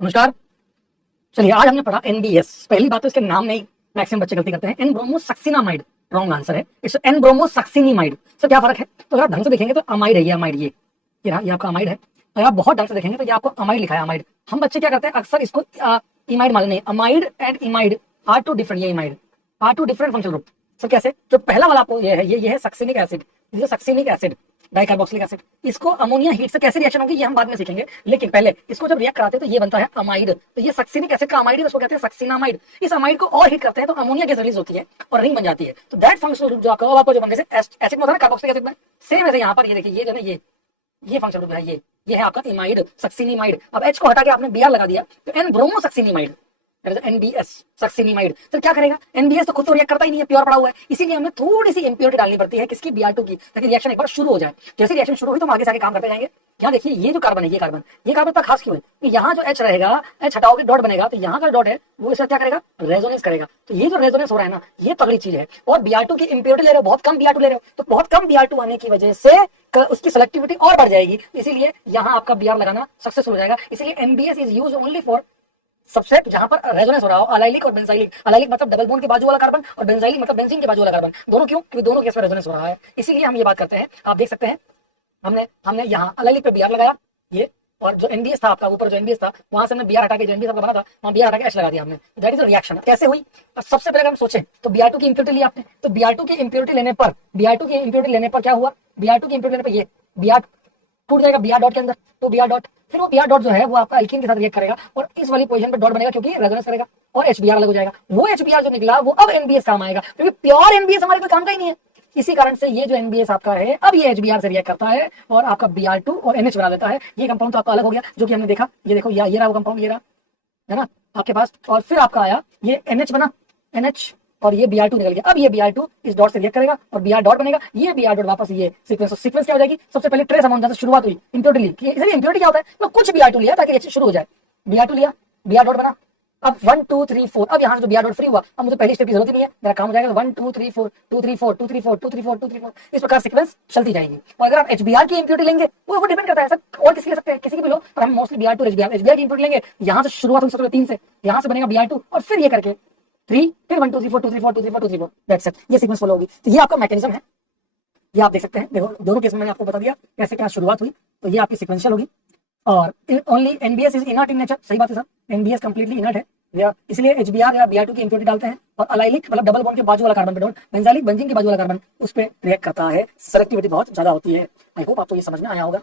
नमस्कार। चलिए आज हमने पढ़ा एनबीएस। पहली बात तो इसके नाम में ही मैक्सिमम बच्चे गलती करते हैं। एन ब्रोमोसक्सिनामाइड रॉन्ग आंसर है। It's N bromosuccinimide. सर क्या फर्क है? तो अगर आप ढंग से देखेंगे तो अमाइड है, ये अमाइड, ये रहा, ये आपका अमाइड है। अगर आप बहुत ढंग से देखेंगे तो ये आपको अमाइड लिखा है, अमाइड। हम बच्चे क्या करते हैं, अक्सर इसको इमाइड मान लेते। Amide and imide are two different, ये imide are two different functional group. Sir कैसे? जो पहला वाला आपको ये है सक्सिनिक एसिड, ये सक्सिनिक एसिड, डाइकार्बोक्सिलिक एसिड। इसको अमोनिया हीट से कैसे रिएक्शन होगी ये हम बाद में सीखेंगे, लेकिन पहले इसको जब रिएक्ट कराते हैं तो ये बनता है अमाइड। तो ये सक्सिनिक एसिड का अमाइड है, उसको कहते हैं सक्सिनामाइड। इस अमाइड को और हीट करते हैं तो अमोनिया गैस रिलीज होती है और रिंग बन जाती है। तो दैट फंक्शनल ग्रुप जो आपको जो बनने से एसिड में होता है कार्बोक्सिलिक एसिड में, सेम ऐसे यहाँ पर ये देखिए, ये जो है ये फंक्शनल ग्रुप है, ये है आपका इमाइड, सक्सिनिमाइड। अब H को हटा के आपने Br लगा दिया तो N bromosuccinimide, NBS succinimide. Sir क्या करेगा? एनबीएस तो खुद तो रिएक्ट करता ही नहीं है, प्योर पड़ा हुआ है, इसीलिए हमें थोड़ी सी इंप्योरिटी डालनी पड़ती है, किसकी? Br2 की, ताकि रिएक्शन एक बार शुरू हो जाए। जैसे रिएक्शन शुरू हुई तो हम आगे से आगे काम करते जाएंगे। यहाँ देखिए ये जो कार्बन है, ये कार्बन इतना खास क्यों है कि यहाँ जो H रहेगा, H हटाओगे डॉट बनेगा, तो यहाँ का डॉट है वो इसका क्या करेगा? रेजोनेंस करेगा। तो ये जो रेजोनेंस हो रहा है ना, ये तगड़ी चीज है। और Br2 की इंप्योरिटी ले रहे हो, बहुत कम Br2 ले रहे हो, तो बहुत कम Br2 आने की वजह से उसकी सेलेक्टिविटी और बढ़ जाएगी। इसीलिए यहाँ आपका Br लगाना सक्सेसफुल हो जाएगा। इसीलिए NBS is used only for subset जहां पर रेजोनेंस हो रहा हो, अलाइलिक और बेंजाइलिक। अलाइलिक मतलब डबल बॉन्ड के बाजू वाला कार्बन, और बेंजाइलिक मतलब बेंजीन के बाजू वाला कार्बन। दोनों क्यों? क्योंकि दोनों केस में रेजोनेंस हो रहा है, इसीलिए हम ये बात करते हैं। आप देख सकते हैं हमने यहाँ अलाइलिक पे Br लगाया, ये, और जो एनबीएस था आपका, ऊपर जो एनबीएस था वहां से हमने Br हटा के, जो एनबीएस आपका बना था वहां Br हटा के H लगा दिया हमने। That is reaction. कैसे हुई? सबसे पहले हम सोचें तो Br2 की इंप्योरिटी ली आपने, तो Br2 की इंप्योरिटी लेने पर क्या हुआ? Br2 की इंप्योरिटी लेने पर ये Br टूट जाएगा Br डॉट के अंदर, तो Br डॉट, फिर वो Br डॉट जो है वो आपका एल्कीन के साथ रिएक्ट करेगा और इस वाली पोजीशन पे डॉट बनेगा क्योंकि रेजोनेंस करेगा, और HBr अलग हो जाएगा। वो HBr जो निकला वो अब एनबीएस काम आएगा, क्योंकि प्योर एनबीएस हमारे कोई काम का ही नहीं है। इसी कारण से ये जो एनबीएस आपका है अब ये HBr से रिएक्ट करता है और आपका Br2 और NH बना लेता है। ये कंपाउंड तो आपका अलग हो गया, जो कि हमने देखा। ये देखो, ये रहा वो कंपाउंड, ये रहा, है ना आपके पास। और फिर आपका आया ये NH बना, NH, और ये Br2 निकल गया। अब ये Br2 इस डॉट से रिएक्ट करेगा और Br डॉट बनेगा, ये Br डॉट वापस ये सीक्वेंस क्या हो जाएगी? सबसे पहले ट्रेस अमाउंट जहां से शुरुआत हुई इंप्योरिटी ली। इसलिए इंप्योरिटी क्या होता है? मैं कुछ Br2 लिया ताकि रिएक्शन शुरू हो जाए। Br2 लिया, Br डॉट बना। अब 1 2 3 4, अब यहाँ से जो Br डॉट फ्री हुआ, अब मुझे पहली स्टेप की जरूरत ही नहीं है, मेरा काम हो जाएगा 1 2 3 4 2 3 4 2 3 4 2 3 4 2 3 4, इस प्रकार सीक्वेंस चलती जाएगी। और अगर आप HBr की इंप्योरिटी लेंगे वो डिपेंड करता है सर, और किसी ले सकते हैं, किसी की भी लो, पर हम मोस्टली Br2 HBr की इंप्योरिटी लेंगे। यहाँ से शुरुआत हुई सबसे 3 से, यहाँ से बनेगा Br2 और फिर ये करके 3, फिर 1 2 3 4 2 3 4 2 3 4 2 3 4, दैट्स इट। ये सीक्वेंस फॉलो होगी। तो ये आपका मैकेनिज्म है, ये आप देख सकते हैं। देखो दोनों केस में मैंने आपको बता दिया कैसे क्या शुरुआत हुई। तो ये आपकी सीक्वेंशियल होगी। और only NBS is inert in nature. सही बात है सर, एनबीएस कंप्लीटली इनर्ट है, इसलिए HBr या Br2 की इंप्योरिटी डालते हैं। और अलाइलिक मतलब डबल बॉन्ड के बाजू वाला कार्बन पे डॉट, बेंजाइलिक बेंजीन के बाजू वाला कार्बन, उस पर रिएक्ट करता है। सेलेक्टिविटी बहुत ज्यादा होती है। आई होप आपको ये समझ में आया होगा।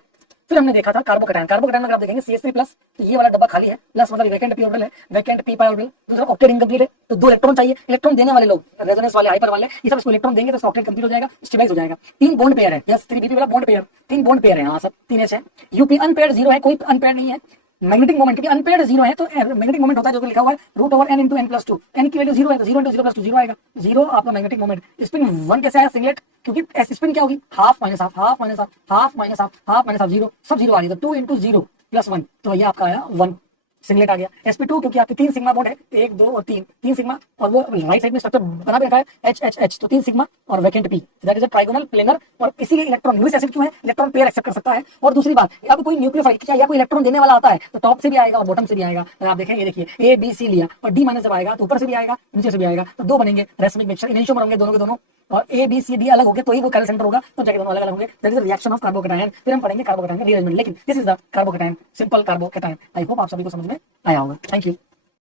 फिर हमने देखा था कार्बोकैटायन। कार्बोकैटायन में अगर आप देखेंगे CH3+, तो ये वाला डब्बा खाली है, प्लस मतलब वैकेंट p ऑर्बिटल है, वैकेंट p पाई ऑर्बिटल। दूसरा ऑक्टेट इनकम्प्लीट है, तो 2 इलेक्ट्रॉन चाहिए। इलेक्ट्रॉन देने वाले लोग रेजोनेंस वाले, हाइपर वाले, ये सब इसको इलेक्ट्रॉन देंगे तो ऑक्टेट कंप्लीट हो जाएगा, स्टेबलाइज हो जाएगा। 3 बॉन्ड पेयर है, यस 3 वाला बॉन्ड पेयर, 3 बॉन्ड पेयर है, हां सब 3 H है। यूपी अनपेयर्ड 0 है, कोई अनपेयर्ड नहीं है। मैग्नेटिक मोमेंट की अनपेयर्ड 0 है, तो मैग्नेटिक मोमेंट होता है जो लिखा हुआ है √n × n+2, n की वैल्यू 0 है तो 0 × 0+2 0 आएगा। 0 आपका मैग्नेटिक मोमेंट। स्पिन 1 कैसे आया? सिंगलेट, क्योंकि स्पिन क्या होगी? Half minus half, half minus half, half minus half, half minus half, 0 सब 0 आ रही है, तो 2 × 0 + 1, तो ये आपका आया 1, सिंगलेट आ गया। sp2 क्योंकि आपके 3 सिग्मा बॉन्ड है, 1 2 और 3 सिग्मा, और वो राइट साइड में स्ट्रक्चर बना भी रखा है H, तो 3 सिग्मा और vacant p, that is a trigonal planar. और इसीलिए इलेक्ट्रॉन लुईस एसिड क्यों है? इलेक्ट्रॉन पेयर एक्सेप्ट कर सकता है। और दूसरी बात, अब कोई न्यूक्लियोफाइल क्या या कोई इलेक्ट्रॉन देने वाला आता है तो टॉप से भी आएगा और बॉटम से भी आएगा। अगर आप देखें, ये देखिए A B C लिया और D माइनस जब आएगा तो ऊपर से भी आएगा नीचे से भी आएगा, तो 2 बनेंगे रेसमिक मिक्सचर, इनिशियोमर होंगे दोनों के दोनों, और A B C D अलग हो गए तो ही वो कैल सेंटर होगा, तो जाके दोनों अलग अलग होंगे। That is the reaction of carbocation. फिर हम पढ़ेंगे कार्बोकैटायन का रीअरेंजमेंट, लेकिन this is the carbocation, simple carbocation. I hope आप सभी को समझ में आया होगा। Thank you.